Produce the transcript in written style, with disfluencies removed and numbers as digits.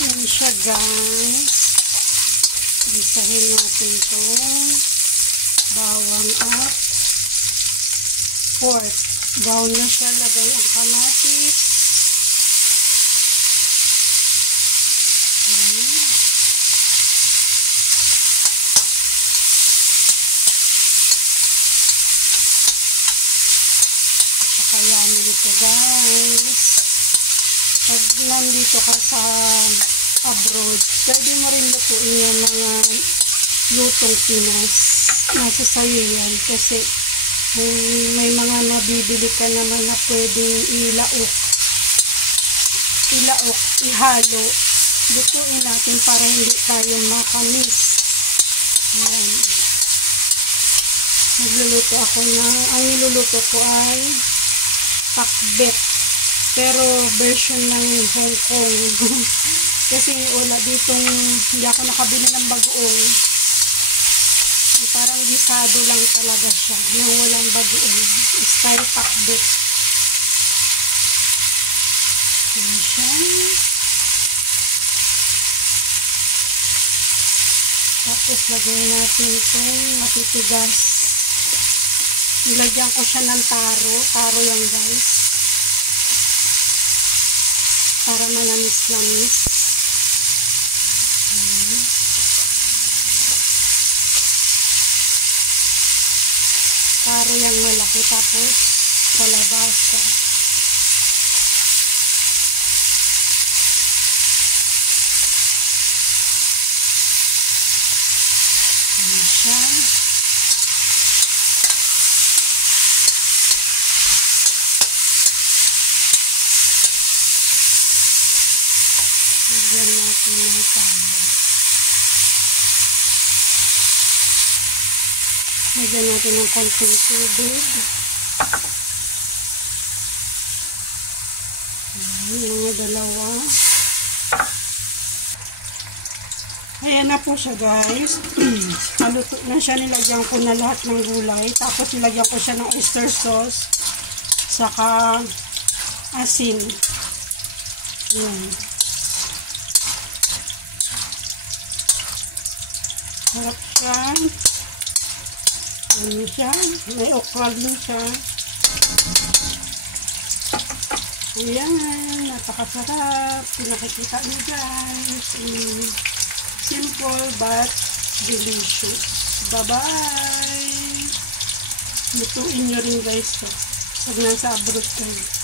Yan siya guys. Isahin natin itong bawang at pork. Brown na siya. Lagay ang kamatis. Kaya nito guys, pag nandito ka sa abroad, pwede mo rin lutuin yung mga lutong Pinas. Nasa sayo yan kasi may mga mabibili ka naman na pwedeng ilaok, ihalo. Lutuin natin para hindi tayo makamis. Yan. Nagluluto ako ang niluluto ko ay pakbet, pero version ng Hong Kong. Kasi wala ditong, hindi ako nakabili ng bagoong. Parang gisado lang talaga siya, yung walang bagoong. Style pakbet. Yan siya. Tapos lagay natin itong matitigas. Nilagyan ko siya ng taro. Taro yan guys. Para manamis-namis. Taro yung malaki. Tapos kalabasa. Ayan siya. Lagyan natin ng kahoy. Lagyan natin ng konting tubig. Mga dalawa. Ayan na po siya guys. Naluto na siya. Nilagyan ko na lahat ng gulay. Tapos nilagyan ko siya ng oyster sauce. Saka asin. Ayan. Harap siya. Ayan siya. May okra din siya. Ayan. Napakasarap. Pinakikita niyo guys. Simple but delicious. Bye-bye. Lutuin nyo rin guys. Pag nasa abroad kayo.